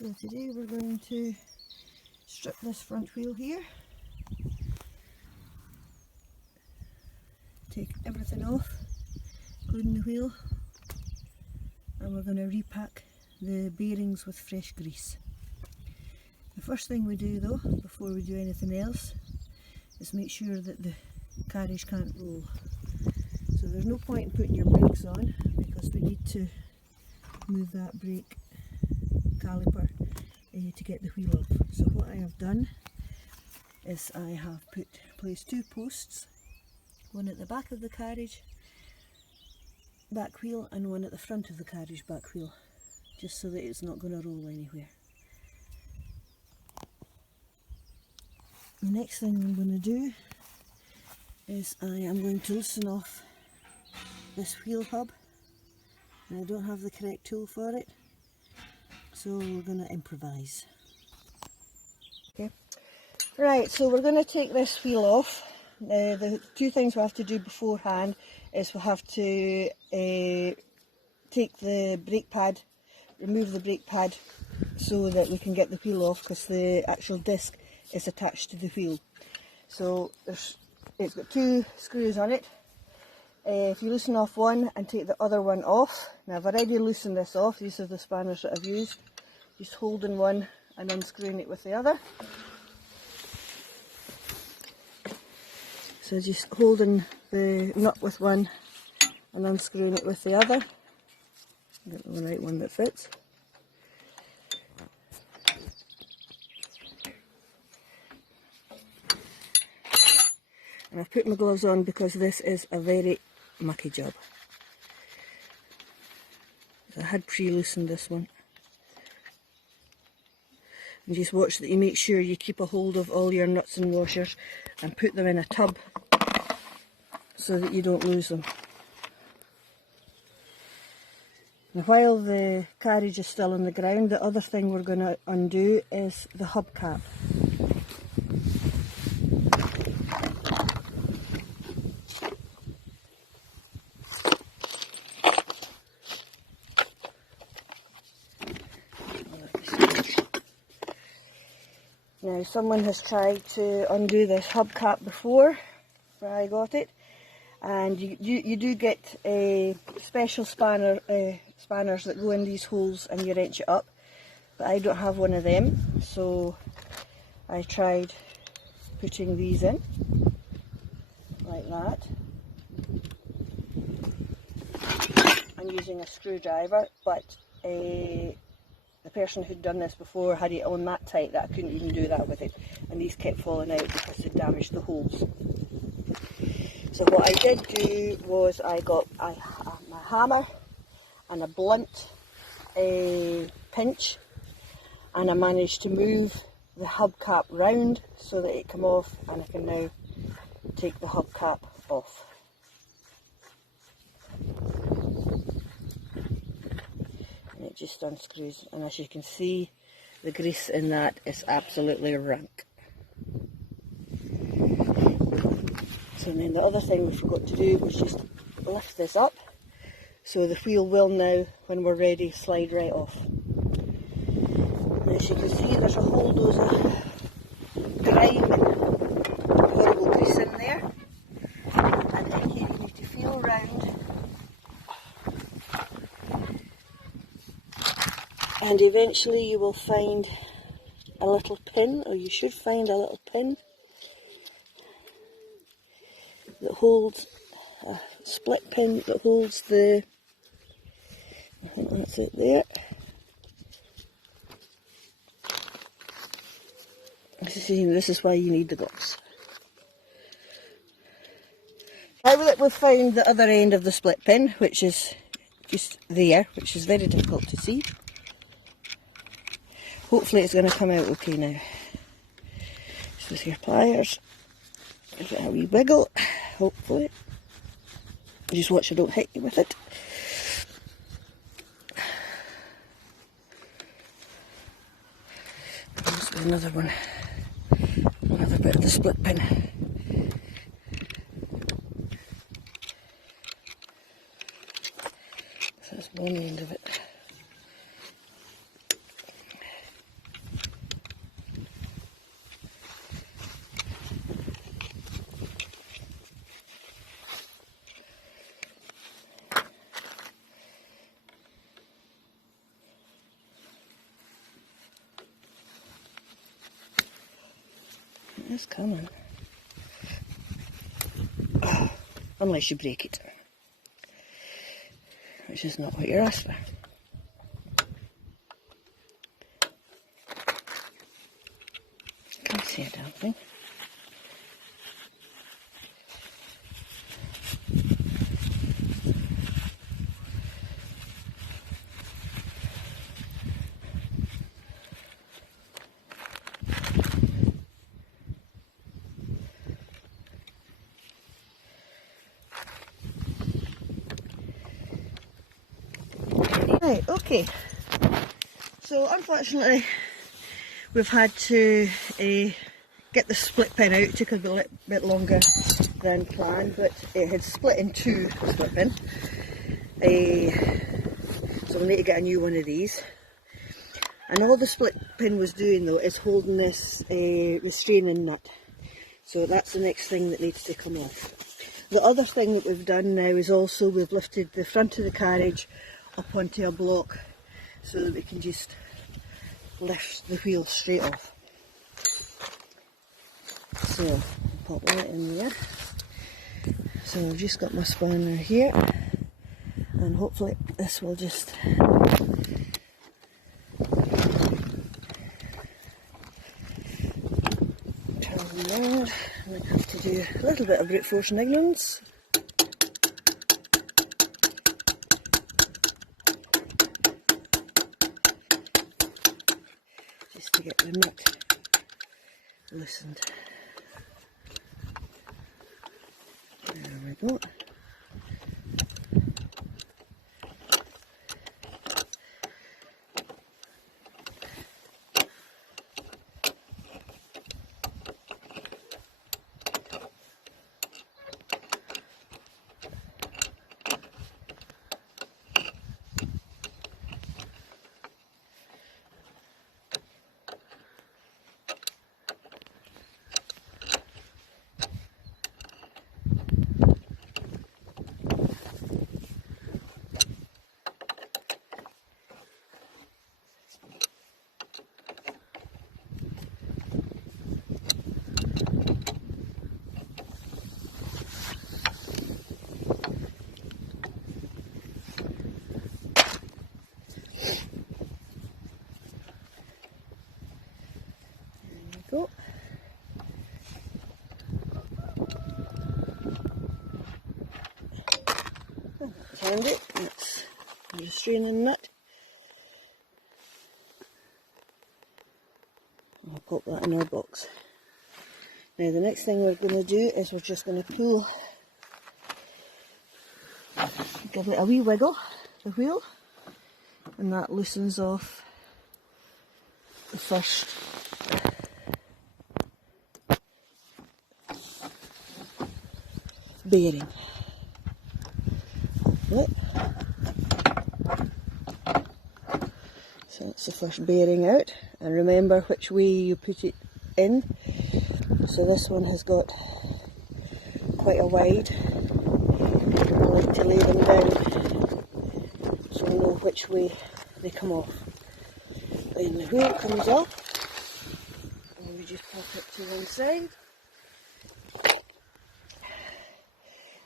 So today we're going to strip this front wheel here, take everything off, including the wheel, and we're going to repack the bearings with fresh grease. The first thing we do though, before we do anything else, is make sure that the carriage can't roll. So there's no point in putting your brakes on because we need to move that brake caliper to get the wheel up. So what I have done is I have placed two posts, one at the back of the carriage back wheel and one at the front of the carriage back wheel, just so that it's not going to roll anywhere. The next thing I'm going to do is I am going to loosen off this wheel hub, and I don't have the correct tool for it, so we're going to improvise. Okay. Right, so we're going to take this wheel off. The two things we have to do beforehand is we have to take the brake pad, remove the brake pad so that we can get the wheel off, because the actual disc is attached to the wheel. So it's got two screws on it. If you loosen off one and take the other one off, now I've already loosened this off, these are the spanners that I've used, just holding one and unscrewing it with the other. So just holding the nut with one and unscrewing it with the other. Get the right one that fits. And I've put my gloves on because this is a very mucky job. I had pre-loosened this one. And just watch that you make sure you keep a hold of all your nuts and washers and put them in a tub so that you don't lose them. Now while the carriage is still on the ground, the other thing we're going to undo is the hubcap. Now someone has tried to undo this hubcap before, where I got it, and you do get a special spanners that go in these holes and you wrench it up, but I don't have one of them, so I tried putting these in like that and using a screwdriver, but the person who'd done this before had it on that tight that I couldn't even do that with it, and these kept falling out because they damaged the holes. So what I did do was I got my hammer and a blunt pinch, and I managed to move the hubcap round so that it came off, and I can now take the hubcap off. And it just unscrews, and as you can see, the grease in that is absolutely rank. So then the other thing we forgot to do was just lift this up, so the wheel will now, when we're ready, slide right off. And as you can see, there's a whole dose of grime and horrible grease in there. And then here you need to feel around, and eventually you will find a little pin, or you should find a little pin that holds, a split pin that holds the, I think that's it there. This is why you need the gloves. Now that we've found the other end of the split pin, which is just there, which is very difficult to see, hopefully it's going to come out okay now. So with your pliers, give it a wee wiggle, hopefully. Just watch I don't hit you with it. This is another one, another bit of the split pin. So that's one end of it. It's coming. Oh, unless you break it, which is not what you're asked for. Can't see a damn thing. Right, okay. So unfortunately we've had to get the split pin out. It took a bit longer than planned, but it had split in two, the split pin. So we'll need to get a new one of these. And all the split pin was doing though is holding this restraining nut. So that's the next thing that needs to come off. The other thing that we've done now is also we've lifted the front of the carriage up onto a block so that we can just lift the wheel straight off. So pop that in there. So I've just got my spanner here, and hopefully this will just turn around. I might have to do a little bit of brute force and ignorance. Just to get the nut loosened. There we go. Go. That's handy. That's a restraining nut. I'll pop that in our box. Now the next thing we're going to do is we're just going to pull, give it a wee wiggle, the wheel, and that loosens off the first bearing. Right. So that's the first bearing out, and remember which way you put it in. So this one has got quite a wide. I like to lay them down so we know which way they come off. Then the wheel comes off, and we just pop it to one side.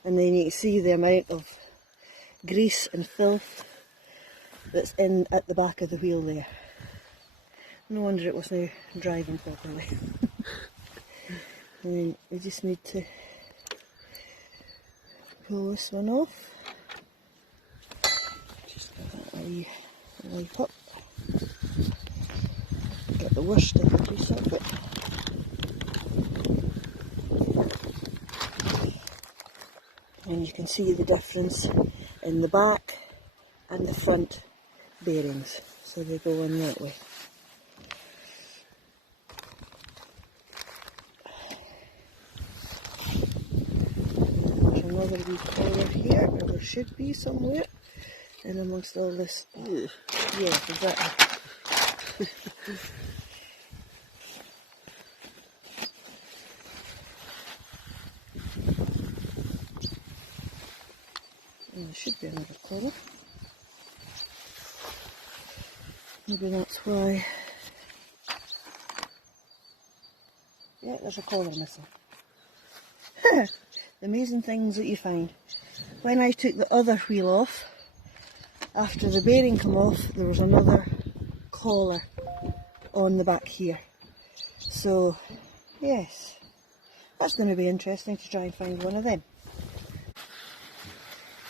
And then you can see the amount of grease and filth that's in at the back of the wheel there. No wonder it wasn't driving properly. And then we just need to pull this one off. Just give that a wee wipe up. Get the worst of the grease off it. And you can see the difference in the back and the front bearings, so they go in that way. There's another wee corner here, or there should be somewhere, and amongst all this, yeah, exactly. And there should be another corner. Maybe that's why Yeah, there's a collar missing. The amazing things that you find. When I took the other wheel off, after the bearing come off, there was another collar on the back here. So, yes, that's going to be interesting to try and find one of them.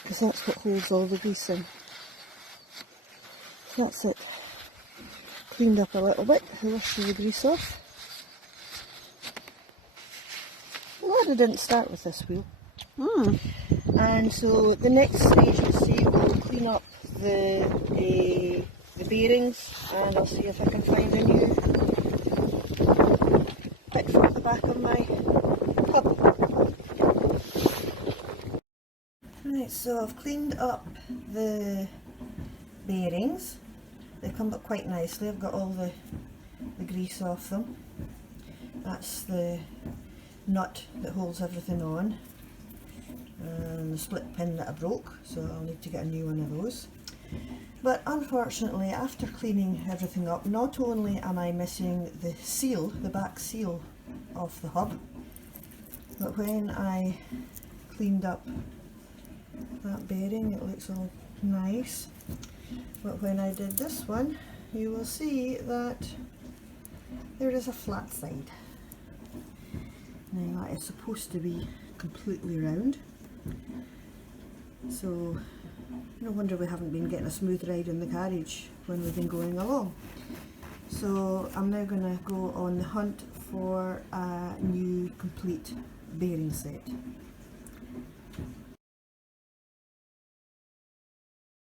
Because that's what holds all the grease in. That's it. Cleaned up a little bit, the rest of the grease off. I'm glad I didn't start with this wheel. And so the next stage, you'll see, we'll clean up the bearings, and I'll see if I can find a new bit for the back of my hub. Right, so I've cleaned up the bearings. They come up quite nicely. I've got all the grease off them. That's the nut that holds everything on, and the split pin that I broke, so I'll need to get a new one of those. But unfortunately, after cleaning everything up, not only am I missing the seal, the back seal of the hub, but when I cleaned up that bearing, it looks all nice. But when I did this one, you will see that there is a flat side. Now that is supposed to be completely round, so no wonder we haven't been getting a smooth ride in the carriage when we've been going along. So I'm now going to go on the hunt for a new complete bearing set.